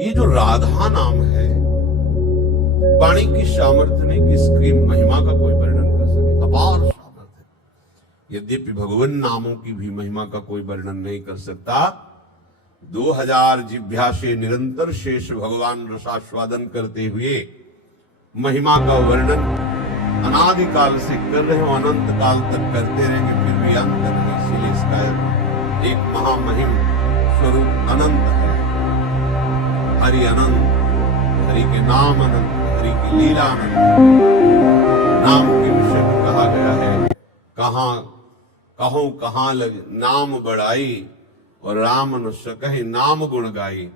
ये जो राधा नाम है, वाणी की सामर्थ्य नहीं कि इसकी महिमा का कोई वर्णन कर सके। अपार सामर्थ्य है। यद्यपि भगवान नामों की भी महिमा का कोई वर्णन नहीं कर सकता। 2000 जिह्वा से निरंतर शेष भगवान रसास्वादन करते हुए महिमा का वर्णन अनादिकाल से कर रहे हो, अनंत काल तक करते रहेंगे, फिर भी अंत नहीं। इसलिए इसका एक महामहिम स्वरूप अनंत है। हरि अनंत, हरि के नाम अनंत, हरि की लीला अनंत। नाम के विषय में कहा गया है, कहाँ लग नाम बढ़ाई और राम न सकहि नाम गुण गाई।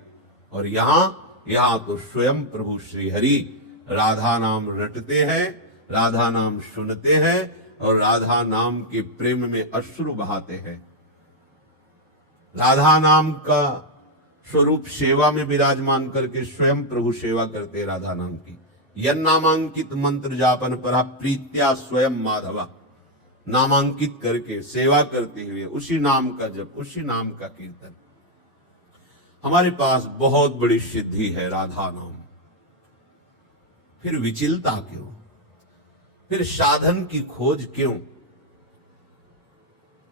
और यहाँ तो स्वयं प्रभु श्री हरि राधा नाम रटते हैं, राधा नाम सुनते हैं और राधा नाम के प्रेम में अश्रु बहाते हैं। राधा नाम का स्वरूप सेवा में विराजमान करके स्वयं प्रभु सेवा करते हैं राधा नाम की। यन नामांकित मंत्र जापन पर प्रीत्या स्वयं माधवा, नामांकित करके सेवा करते हुए उसी नाम का जप, उसी नाम का कीर्तन। हमारे पास बहुत बड़ी सिद्धि है राधा नाम, फिर विचलता क्यों, फिर साधन की खोज क्यों?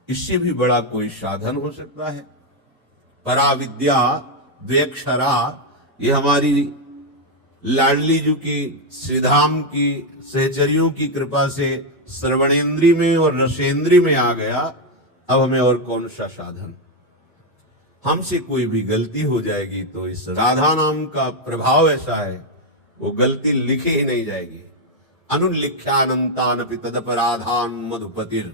इससे भी बड़ा कोई साधन हो सकता है? पराविद्या द्व्यक्षरा, ये हमारी लाडली जी की, श्रीधाम की सहचरियों की कृपा से श्रवणेन्द्री में और रसेंद्री में आ गया। अब हमें और कौन सा साधन? हमसे कोई भी गलती हो जाएगी तो इस राधा नाम का प्रभाव ऐसा है, वो गलती लिखी ही नहीं जाएगी। अनुल्लिख्यानंतानपि तदपराधान मधुपतिर।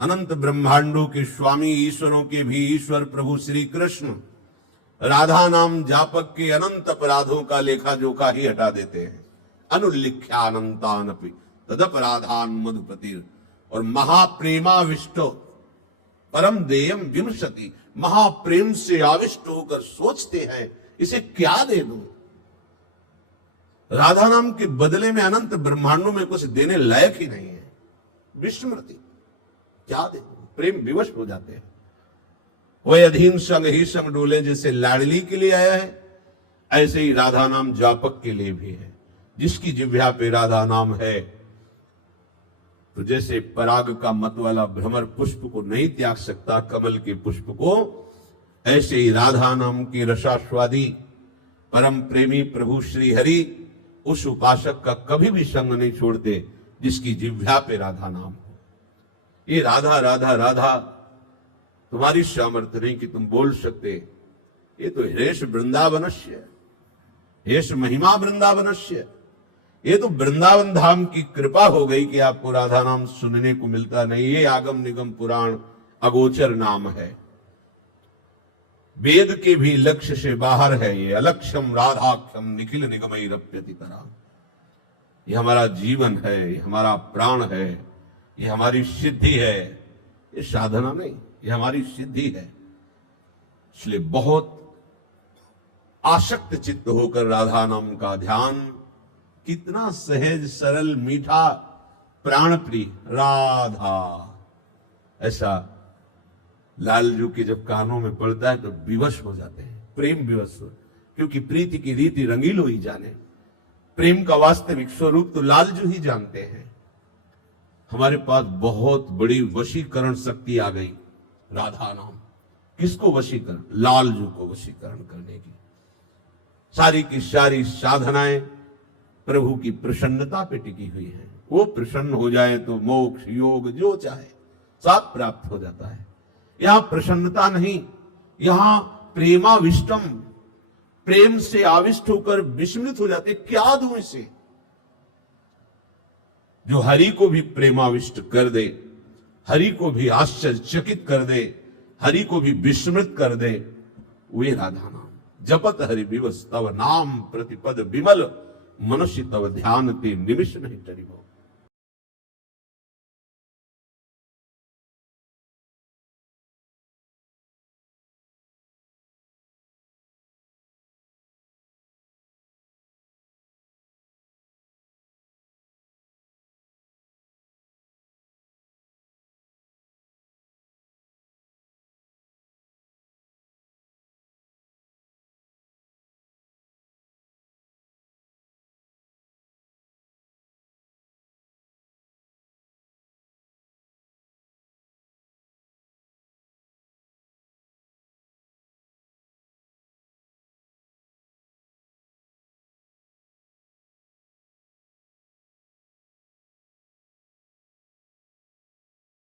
अनंत ब्रह्मांडों के स्वामी ईश्वरों के भी ईश्वर प्रभु श्री कृष्ण राधा नाम जापक के अनंत अपराधों का लेखा जोखा ही हटा देते हैं। अनुल्लिख्यानंतानपि तदपराधान मधुपतिर। और महाप्रेमाविष्टो परम देयम विमशति, महाप्रेम से आविष्ट होकर सोचते हैं इसे क्या दे दूं। राधा नाम के बदले में अनंत ब्रह्मांडों में कुछ देने लायक ही नहीं है। विस्मृति, क्या दे दूं? प्रेम विवश हो जाते हैं। वह अधीन संग ही संग डोले, जैसे लाडली के लिए आया है ऐसे ही राधा नाम जापक के लिए भी है। जिसकी जिह्वा पे राधा नाम है, तो जैसे पराग का मत वाला भ्रमर पुष्प को नहीं त्याग सकता कमल के पुष्प को, ऐसे ही राधा नाम की रसास्वादी परम प्रेमी प्रभु श्री हरि उस उपासक का कभी भी संग नहीं छोड़ते जिसकी जिह्वा पे राधा नाम हो। ये राधा राधा राधा तुम्हारी सामर्थ्य नहीं कि तुम बोल सकते। ये तो हेश वृंदावनस्य, हेश महिमा वृंदावनस्य। ये तो वृंदावन धाम की कृपा हो गई कि आपको राधा नाम सुनने को मिलता नहीं। ये आगम निगम पुराण अगोचर नाम है, वेद के भी लक्ष्य से बाहर है। ये अलक्ष्यम राधाख्यम निखिल निगमई रप्यति करा। ये हमारा जीवन है, ये हमारा प्राण है, ये हमारी सिद्धि है। ये साधना नहीं, ये हमारी सिद्धि है। इसलिए बहुत आसक्त चित्त होकर राधा नाम का ध्यान, कितना सहज सरल मीठा प्राण प्रिय राधा, ऐसा लालजू के जब कानों में पड़ता है तो विवश हो जाते हैं, प्रेम विवश हो। क्योंकि प्रीति की रीति रंगीलो ही जाने, प्रेम का वास्तविक स्वरूप तो लालजू ही जानते हैं। हमारे पास बहुत बड़ी वशीकरण शक्ति आ गई राधा नाम। किसको वशीकरण? लालजू को वशीकरण करने की। सारी की सारी साधनाएं प्रभु की प्रसन्नता पे टिकी हुई है। वो प्रसन्न हो जाए तो मोक्ष योग जो चाहे सब प्राप्त हो जाता है। यहां प्रसन्नता नहीं, यहां प्रेमाविष्टम, प्रेम से आविष्ट होकर विस्मृत हो जाते। क्या दूं इसे? जो हरि को भी प्रेमाविष्ट कर दे, हरि को भी आश्चर्यचकित कर दे, हरि को भी विस्मृत कर दे, वे राधा नाम। जपत हरि विवश तव नाम प्रतिपद विमल, मनुष्य तव ध्यान ते निमिष नहीं टरिबो।